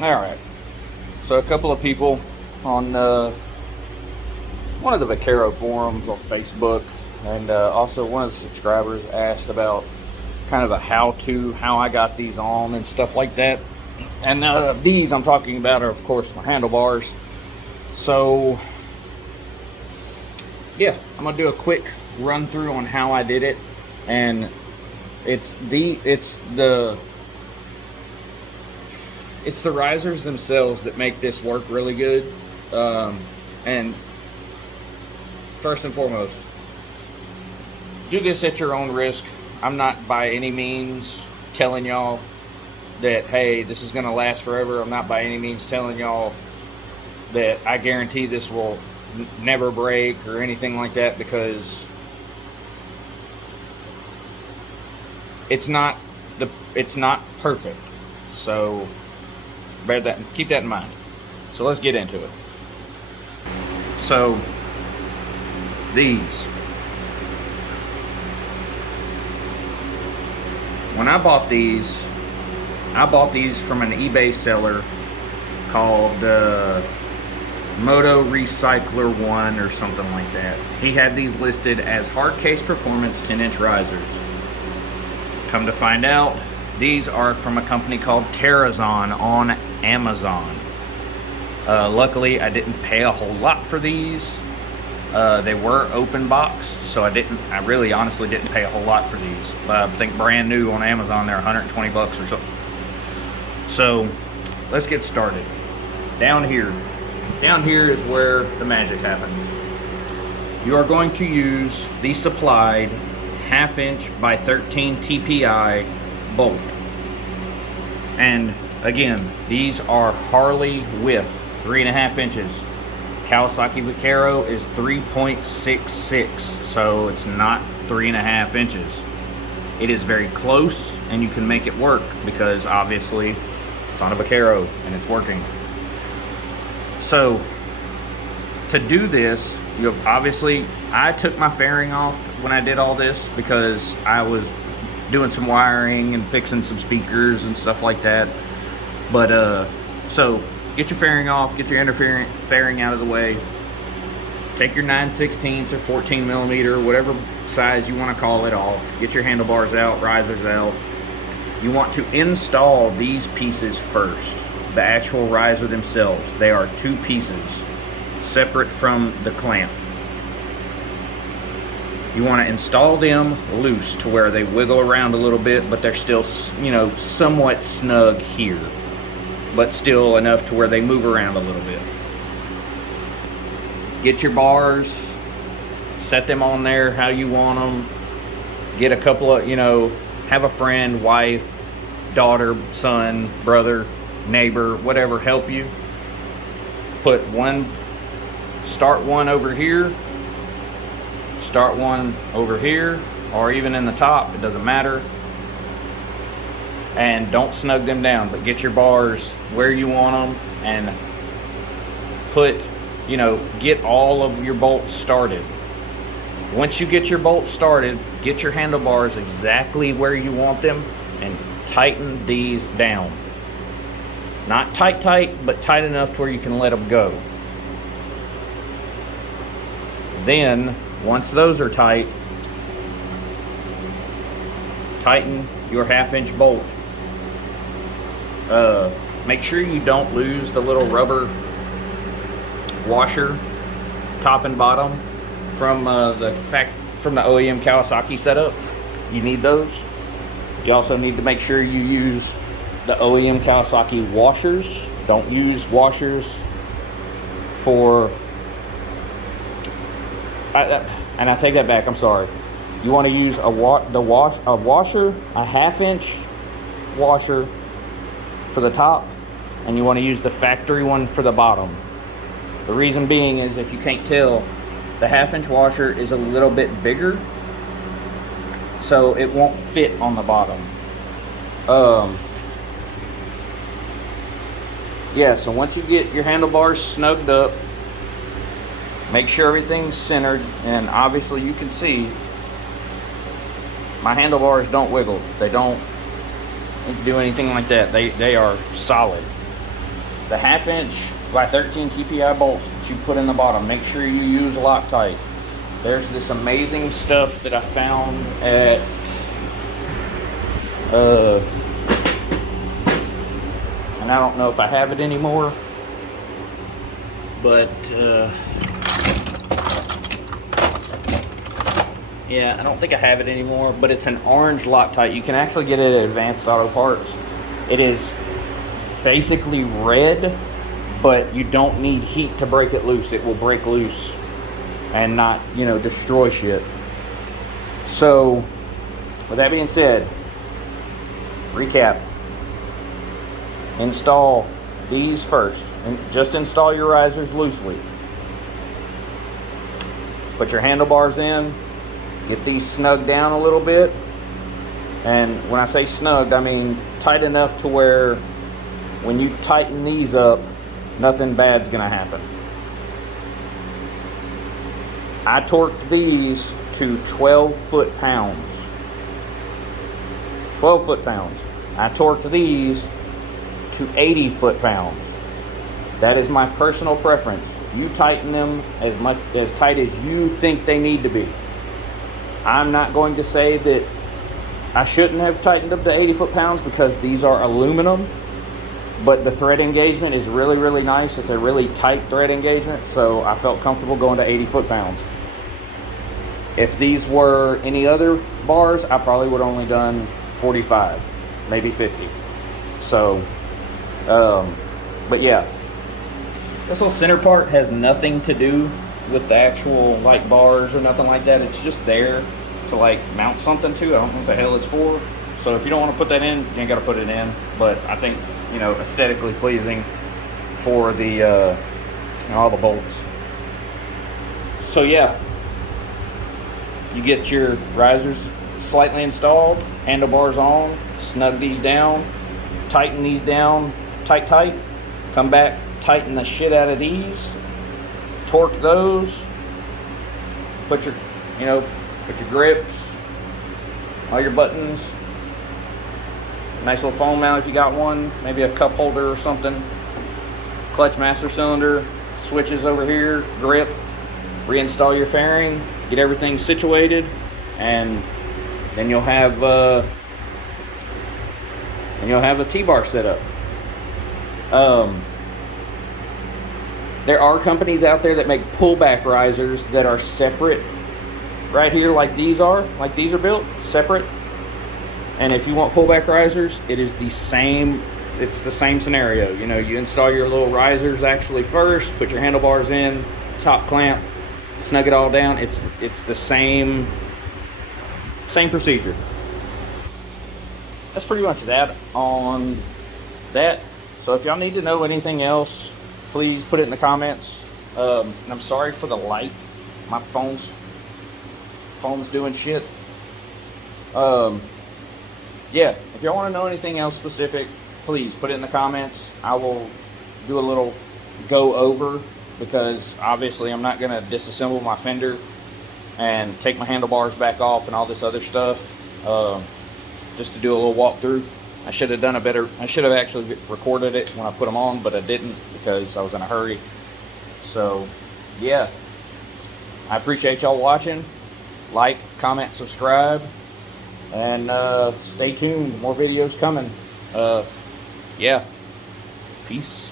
Alright, so a couple of people on one of the Vaquero forums on Facebook, and also one of the subscribers asked about kind of a how-to, how I got these on and stuff like that. And these I'm talking about are, of course, my handlebars. So, yeah, I'm going to do a quick run through on how I did it. And it's the risers themselves that make this work really good. And first and foremost, do this at your own risk. I'm not by any means telling y'all that, hey, this is going to last forever. I'm not by any means telling y'all that I guarantee this will never break or anything like that, because it's not perfect. So keep that in mind. So let's get into it. So these, when I bought these from an eBay seller called Moto Recycler 1 or something like that. He had these listed as hard case performance 10-inch risers. Come to find out, these are from a company called Terrazon on Amazon. Luckily, I didn't pay a whole lot for these. They were open box, so I really honestly didn't pay a whole lot for these. I think brand new on Amazon, they're 120 bucks or something. So let's get started. Down here is where the magic happens. You are going to use the supplied 1/2 inch by 13 TPI bolt. And again, these are Harley width, 3.5 inches. Kawasaki Vaquero is 3.66, so it's not 3.5 inches. It is very close, and you can make it work because obviously it's on a Vaquero and it's working. So to do this, I took my fairing off when I did all this because I was doing some wiring and fixing some speakers and stuff like that. But so get your fairing off, get your fairing out of the way. Take your 9/16 or 14 millimeter, whatever size you want to call it, off. Get your handlebars out, risers out. You want to install these pieces first. The actual riser themselves. They are 2 pieces, separate from the clamp. You want to install them loose to where they wiggle around a little bit, but they're still, somewhat snug here, but still enough to where they move around a little bit. Get your bars, set them on there how you want them. Get a couple of, have a friend, wife, daughter, son, brother, neighbor, whatever, help you. Start one over here, start one over here, or even in the top, it doesn't matter. And don't snug them down, but get your bars where you want them, and get all of your bolts started. Once you get your bolts started, get your handlebars exactly where you want them and tighten these down. Not tight, but tight enough to where you can let them go. Then, once those are tight, tighten your 1/2 inch bolt. Make sure you don't lose the little rubber washer, top and bottom, from the OEM Kawasaki setup. You need those. You also need to make sure you use the OEM Kawasaki washers. Don't use washers for, and I take that back, I'm sorry. You want to use a washer, a 1/2 inch washer for the top, and you want to use the factory one for the bottom. The reason being is, if you can't tell, the 1/2 inch washer is a little bit bigger, so it won't fit on the bottom. Yeah, so once you get your handlebars snugged up, make sure everything's centered, and obviously you can see my handlebars don't wiggle. They don't do anything like that. They are solid. the 1/2 inch by 13 TPI bolts that you put in the bottom, make sure you use Loctite. There's this amazing stuff that I found at and I don't know if I have it anymore, but yeah, I don't think I have it anymore, but it's an orange Loctite. You can actually get it at Advanced Auto Parts. It is basically red, but you don't need heat to break it loose. It will break loose and not, you know, destroy shit. So, with that being said, recap. Install these first. And just install your risers loosely. Put your handlebars in. Get these snugged down a little bit. And when I say snugged, I mean tight enough to where when you tighten these up, nothing bad's gonna happen. I torqued these to 12 foot-pounds. 12 foot-pounds. I torqued these to 80 foot-pounds. That is my personal preference. You tighten them as tight as you think they need to be. I'm not going to say that I shouldn't have tightened them to 80 foot-pounds because these are aluminum, but the thread engagement is really, really nice. It's a really tight thread engagement, so I felt comfortable going to 80 foot-pounds. If these were any other bars, I probably would have only done 45, maybe 50. So, but yeah, this little center part has nothing to do with the actual like bars or nothing like that. It's just there to like mount something to. I don't know what the hell it's for. So if you don't want to put that in, you ain't got to put it in. But I think, you know, aesthetically pleasing for the you know, all the bolts. So yeah, you get your risers slightly installed, handlebars on, snug these down, tighten these down tight, come back, tighten the shit out of these, torque those, put your grips, all your buttons, nice little foam mount if you got one, maybe a cup holder or something, clutch master cylinder, switches over here, grip, reinstall your fairing, get everything situated, and then you'll have a T-bar set up. There are companies out there that make pullback risers that are separate right here, like these are built separate. And if you want pullback risers, it's the same scenario. You know, you install your little risers actually first, put your handlebars in, top clamp, snug it all down. It's the same procedure. That's pretty much that on that. So if y'all need to know anything else, please put it in the comments. And I'm sorry for the light. My phone's doing shit. Yeah, if y'all want to know anything else specific, please put it in the comments. I will do a little go over, because obviously I'm not going to disassemble my fender and take my handlebars back off and all this other stuff, just to do a little walkthrough. I should have actually recorded it when I put them on, but I didn't because I was in a hurry. So yeah, I appreciate y'all watching. Like, comment, subscribe, and stay tuned. More videos coming. Yeah, peace.